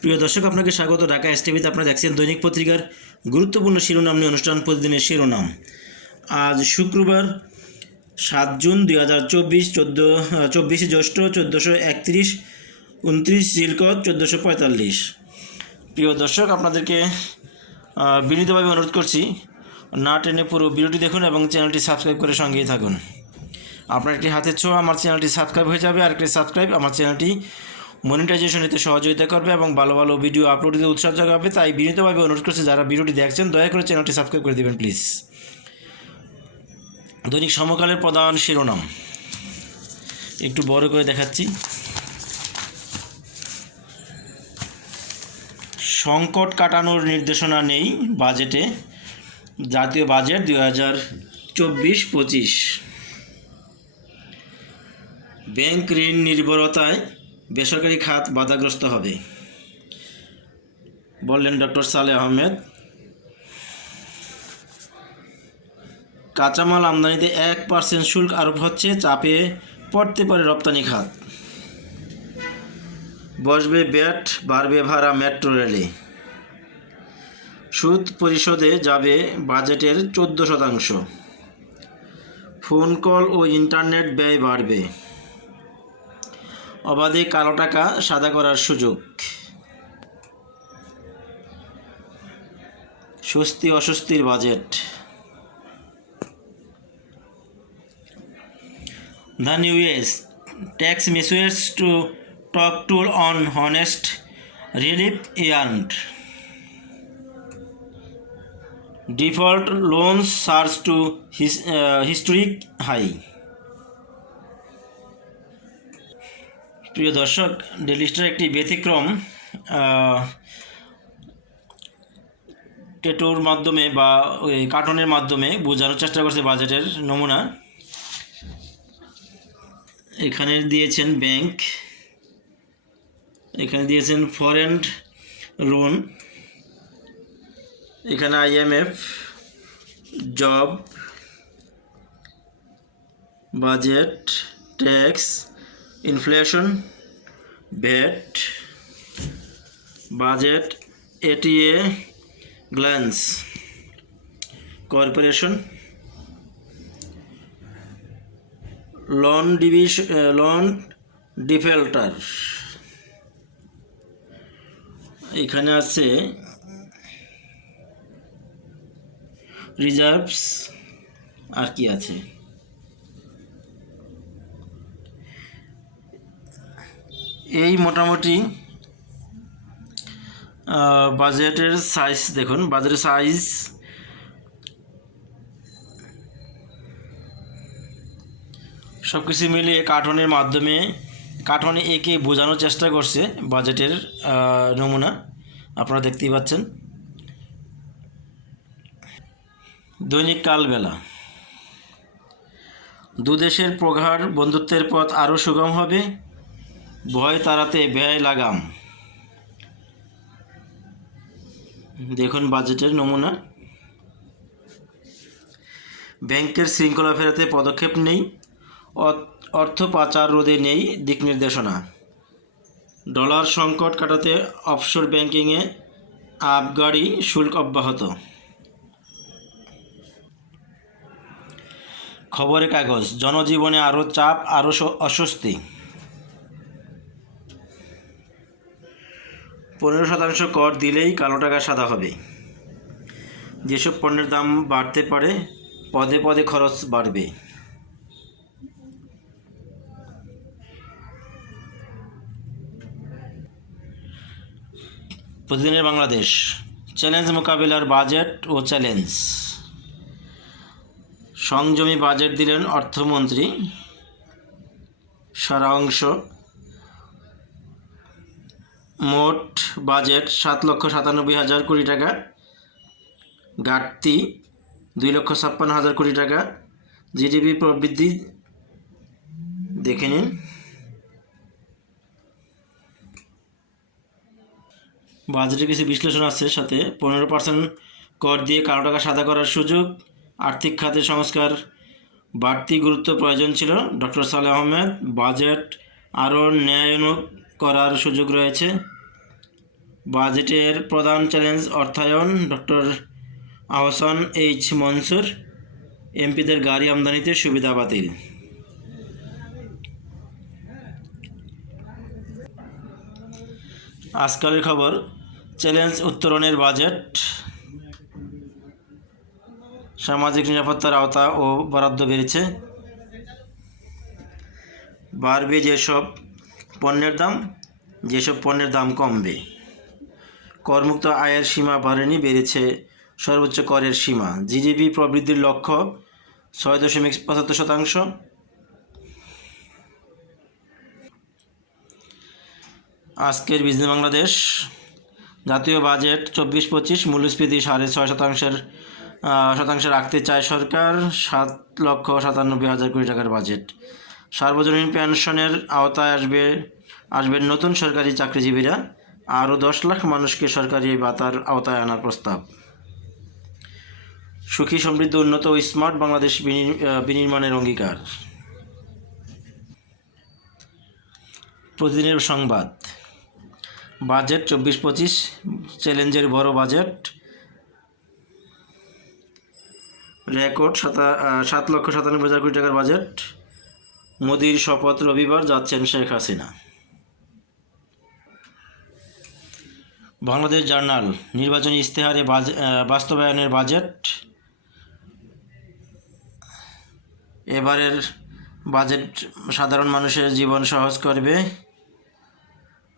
প্রিয় দর্শক, আপনাকে স্বাগত। ঢাকা এস টিভিতে আপনারা দেখছেন দৈনিক পত্রিকার গুরুত্বপূর্ণ শিরোনাম নিয়ে অনুষ্ঠান, প্রতিদিনের শিরোনাম। আজ শুক্রবার সাত জুন দুই হাজার চব্বিশ, চোদ্দ, চব্বিশে জ্যৈষ্ঠ চোদ্দোশো একত্রিশ, উনত্রিশ জিলকত চোদ্দোশো পঁয়তাল্লিশ। প্রিয় দর্শক, আপনাদেরকে বিনীতভাবে অনুরোধ করছি, না টেনে পুরো ভিডিওটি দেখুন এবং চ্যানেলটি সাবস্ক্রাইব করে সঙ্গেই থাকুন। আপনার একটি হাতের ছোঁয়া আমার চ্যানেলটি সাবস্ক্রাইব হয়ে যাবে আর একটি সাবস্ক্রাইব আমার চ্যানেলটি মনিটাইজেশন নিতে সহযোগিতা করবে এবং ভালো ভালো ভিডিও আপলোড দিতে উৎসাহ যোগাবে। তাই বিনীতভাবে অনুরোধ করছি, যারা ভিডিওটি দেখছেন, দয়া করে চ্যানেলটি সাবস্ক্রাইব করে দেবেন প্লিজ দৈনিক সমকালের প্রধান শিরোনাম। একটু বড় করে দেখাচ্ছি। সংকট কাটানোর নির্দেশনা নেই বাজেটে। জাতীয় বাজেট দুই হাজার চব্বিশ পঁচিশ। ব্যাংক ঋণ নির্ভরতায় বেসরকারি খাত বাধাগ্রস্ত হবে। বললেন ডক্টর সালে আহমেদ। কাঁচামাল আমদানিতে এক পার্সেন্ট শুল্ক আরোপ হচ্ছে, চাপে পড়তে পারে রপ্তানি খাত। বসবে ব্যাট, বাড়বে ভাড়া মেট্রো রেলে। সুদ পরিশোধে যাবে বাজেটের চোদ্দ শতাংশ। ফোন কল ও ইন্টারনেট ব্যয় বাড়বে। অবাধে কালো টাকা সাদা করার সুযোগ। স্বস্তি অস্বস্তির budget. The new year's tax measures to talk to on honest relief earned default loan search to historic high. প্রিয় দর্শক ডেলি স্টার একটি ব্যতিক্রম টেটোর মাধ্যমে বা ওই কার্টনের মাধ্যমে বোঝানোর চেষ্টা করছে বাজেটের নমুনা। এখানে দিয়েছেন ব্যাংক এখানে দিয়েছেন ফরেন লোন এখানে IMF job budget tax inflation VAT budget, at a, glance, corporation, loan ডিভিশ loan defaulter. এখানে আছে রিজার্ভস, আর কি আছে? এই মোটামুটি বাজেটের সাইজ দেখুন, বাজেটের সাইজ সব কিছু মিলিয়ে কার্টনের মাধ্যমে, কার্টনে একে বোঝানোর চেষ্টা করছে বাজেটের নমুনা, আপনারা দেখতেই পাচ্ছেন। দৈনিক কালবেলা। দুদেশের প্রগাঢ় বন্ধুত্বের পথ আরও সুগম হবে। ভয় তাড়াতে ব্যয় লাগাম। দেখুন বাজেটের নমুনা। ব্যাংকের শৃঙ্খলা ফেরাতে পদক্ষেপ নেই অর্থ পাচার রোধে নেই দিক নির্দেশনা। ডলার সংকট কাটাতে অফশোর ব্যাংকিংয়ে আবগারি শুল্ক অব্যাহত। খবরের কাগজ, জনজীবনে আরও চাপ আরও অস্বস্তি। পনেরো শতাংশ কর দিলেই কালো টাকা সাদা হবে। যেসব পণ্যের দাম বাড়তে পারে, পদে পদে খরচ বাড়বে। প্রতিদিনের বাংলাদেশ। চ্যালেঞ্জ মোকাবিলার বাজেট ও চ্যালেঞ্জ। সংযমী বাজেট দিলেন অর্থমন্ত্রী সারাংশ মোট বাজেট সাত লক্ষ সাতানব্বই হাজার কোটি টাকা। ঘাটতি দুই লক্ষ ছাপ্পান্ন হাজার কোটি টাকা। জিডিপি প্রবৃদ্ধি দেখে নিন। বাজেটে কিছু বিশ্লেষণ আছে, সাথে পনেরো পার্সেন্ট কর দিয়ে কালো টাকা সাদা করার সুযোগ। আর্থিক খাতে সংস্কার বাড়তি গুরুত্ব প্রয়োজন ছিল। ডক্টর সালেহ আহমেদ, বাজেট আরও ন্যায়ানুগ করার সুযোগ রয়েছে। বাজেটের প্রধান চ্যালেঞ্জ অর্থায়ন, ডক্টর আহসান এইচ মনসুর, এমপিদের গাড়ি আমদানিতে সুবিধা বাতিল। আজকালের খবর, চ্যালেঞ্জ উত্তরণের বাজেট, সামাজিক নিরাপত্তার আওতা ও বরাদ্দ বেড়েছে। বাড়বে যেসব পণ্যের দাম? যেসব পণ্যের দাম কমবে। করমুক্ত আয়ের সীমা বাড়েনি, বেড়েছে সর্বোচ্চ করের সীমা। জিডিপি প্রবৃদ্ধির লক্ষ্য ছয় দশমিক পঁচাত্তর শতাংশ। আজকের বিজনেস বাংলাদেশ। জাতীয় বাজেট চব্বিশ পঁচিশ, মূল্যস্ফীতি সাড়ে ছয় শতাংশের শতাংশে রাখতে চায় সরকার। সাত লক্ষ সাতানব্বই হাজার কোটি টাকার বাজেট। সার্বজনীন পেনশনের আওতায় আসবে, আসবেন নতুন সরকারি চাকরিজীবীরা, আরও দশ লাখ মানুষকে সরকারি ভাতার আওতায় আনার প্রস্তাব। সুখী, সমৃদ্ধ, উন্নত ও স্মার্ট বাংলাদেশ বিনির্মাণের অঙ্গীকার। প্রতিদিনের সংবাদ। বাজেট চব্বিশ পঁচিশ, চ্যালেঞ্জের বড় বাজেট। রেকর্ড সাতা সাত লক্ষ সাতানব্বই হাজার কোটি টাকার বাজেট। মোদির শপথ রবিবার যাচ্ছেন শেখ হাসিনা। বাংলাদেশ জার্নাল, নির্বাচনী ইশতেহারে বাস্তবায়নের বাজেট। এবারের বাজেট সাধারণ মানুষের জীবন সহজ করবে।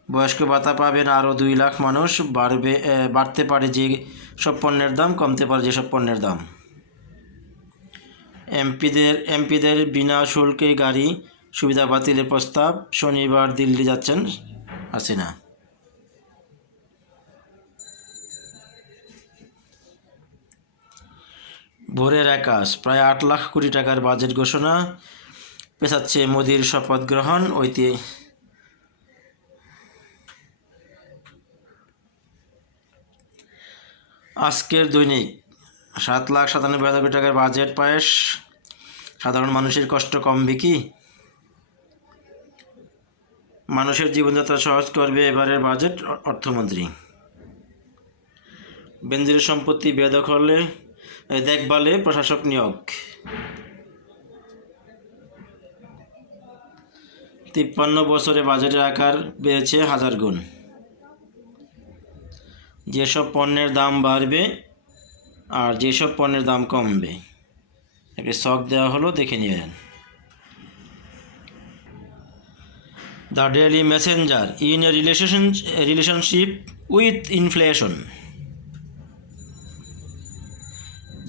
বয়স্ক ভাতা পাবেন আরও দুই লাখ মানুষ, বাড়বে বাড়তে পারে যে সব পণ্যের দাম, কমতে পারে যেসব পণ্যের দাম। এমপিদের এমপিদের বিনা শুল্কে গাড়ি সুবিধা বাতিলের প্রস্তাব শনিবার দিল্লি যাচ্ছেন হাসিনা। ভোরের আকাশ প্রায় আট লাখ কোটি টাকার বাজেট ঘোষণা পেছাচ্ছে মোদির শপথ গ্রহণ ঐতি আজকের দৈনিক সাত লাখ সাতানব্বই হাজার কোটি টাকার বাজেট পায়েস। সাধারণ মানুষের কষ্ট কমবে কি মানুষের জীবনযাত্রা সহজ করবে এবারের বাজেট, অর্থমন্ত্রী। বেঞ্জির সম্পত্তি বেদখলে, দেখভালে প্রশাসক নিয়োগ। তিপ্পান্ন বছরে বাজেটের আকার বেড়েছে হাজার গুণ। যেসব পণ্যের দাম বাড়বে আর যেসব পণ্যের দাম কমবে একটি শখ দেওয়া হলো, দেখে নিয়ে the daily messenger in a relation relationship with inflation.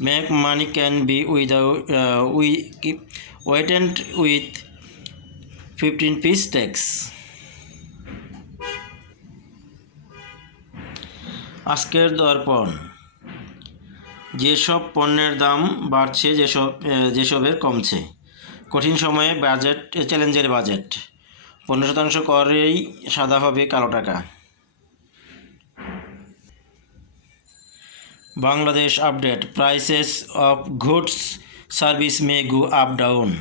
Make money can be without we with fifteen piece tax. আজকের দর্পণ। যেসব পণ্যের দাম বাড়ছে, যেসব যেসবের কমছে। কঠিন সময়ে বাজেট, চ্যালেঞ্জের বাজেট। পনেরো শতাংশ করেই সাদা হবে কালো টাকা। Bangladesh update, prices of goods service may go up down.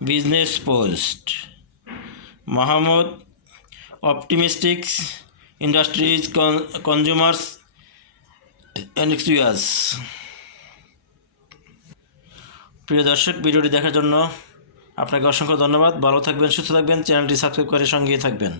Business post optimistic, industries consumers এনএক্সিউএস প্রিয় দর্শক, ভিডিওটি দেখার জন্য আপনাকে অসংখ্য ধন্যবাদ। ভালো থাকবেন, সুস্থ থাকবেন। চ্যানেলটি সাবস্ক্রাইব করে সঙ্গেই থাকবেন।